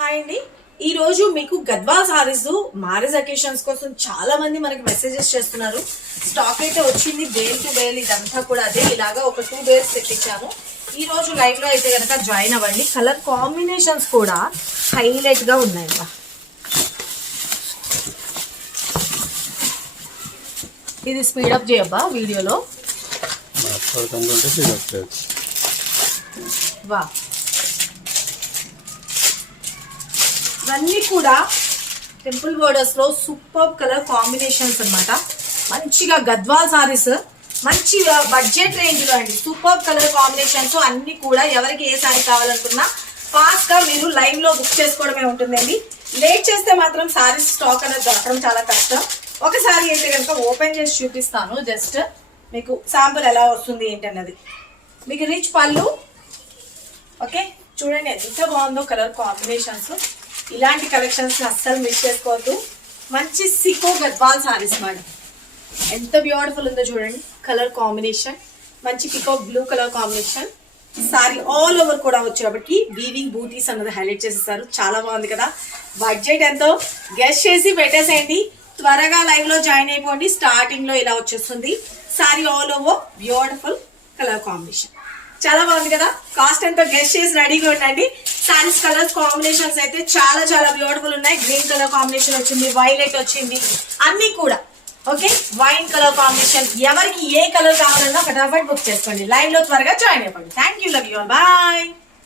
Hi అండి. ఈ రోజు మీకు గద్వాల్ సారీస్ మ్యారేజ్ అకేషన్స్ కోసం చాలా మంది మనకి మెసేజెస్ చేస్తున్నారు. స్టాక్ అయితే వచ్చింది, బేల్ టు బేల్ ఇదంతా కూడా అదే. ఇలాగా ఒక 2 బేల్స్ తెప్పించాను. ఈ రోజు లైవ్ లో అయితే కనుక జాయిన్ అవ్వండి. కలర్ కాంబినేషన్స్ కూడా హైలైట్ గా ఉన్నాయి. ఇది స్పీడప్ చేయబ్బా వీడియోలో. వా ఇవన్నీ కూడా టెంపుల్ బోర్డర్స్ లో సూపర్ కలర్ కాంబినేషన్స్ అన్నమాట. మంచిగా గద్వాల్ సారీస్ మంచి బడ్జెట్ రేంజ్ లో అండి. సూపర్ కలర్ కాంబినేషన్స్ అన్ని కూడా ఎవరికి ఏ సారీ కావాలనుకున్నా ఫాస్ట్ గా మీరు లైవ్ లో బుక్ చేసుకోవడమే ఉంటుందండి. లేట్ చేస్తే మాత్రం సారీస్ స్టాక్ అనేది దొరకడం చాలా కష్టం. ఒకసారి అయితే కనుక ఓపెన్ చేసి చూపిస్తాను. జస్ట్ మీకు శాంపుల్ ఎలా వస్తుంది ఏంటన్నది. మీకు రిచ్ పళ్ళు. ఓకే, చూడండి ఎంత బాగుందో కలర్ కాంబినేషన్స్. ఇలాంటి కలెక్షన్స్ అస్సలు మిస్ చేసుకోవద్దు. మంచి సికో గద్వాల్ సారీస్ మేడం, ఎంత బ్యూటిఫుల్ ఉందో చూడండి. కలర్ కాంబినేషన్ మంచి pico blue colour combination. Sorry all over కూడా వచ్చేటప్పటికి వీవింగ్ బూటీస్ అన్నది హైలైట్ చేసేసారు. చాలా బాగుంది కదా. బడ్జెట్ ఎంతో గెస్ చేసి పెట్టేసేయండి. త్వరగా లైవ్ లో జాయిన్ అయిపోండి. స్టార్టింగ్ లో ఇలా వచ్చేస్తుంది. Sorry all over beautiful colour combination. చాలా బాగుంది కదా. కాస్ట్ ఎంతో గెస్ చేసి రెడీగా ఉండండి. సారీస్ కలర్స్ కాంబినేషన్స్ అయితే చాలా చాలా బ్యూటిఫుల్ ఉన్నాయి. గ్రీన్ కలర్ కాంబినేషన్ వచ్చింది, వైలెట్ వచ్చింది, అన్ని కూడా ఓకే. Wine colour combination. ఎవరికి ఏ కలర్ కావాలన్నా ఫటాఫట్ బుక్ చేసుకోండి. లైవ్ లో త్వరగా జాయిన్ అయిపోండి. Thank you, love you, bye.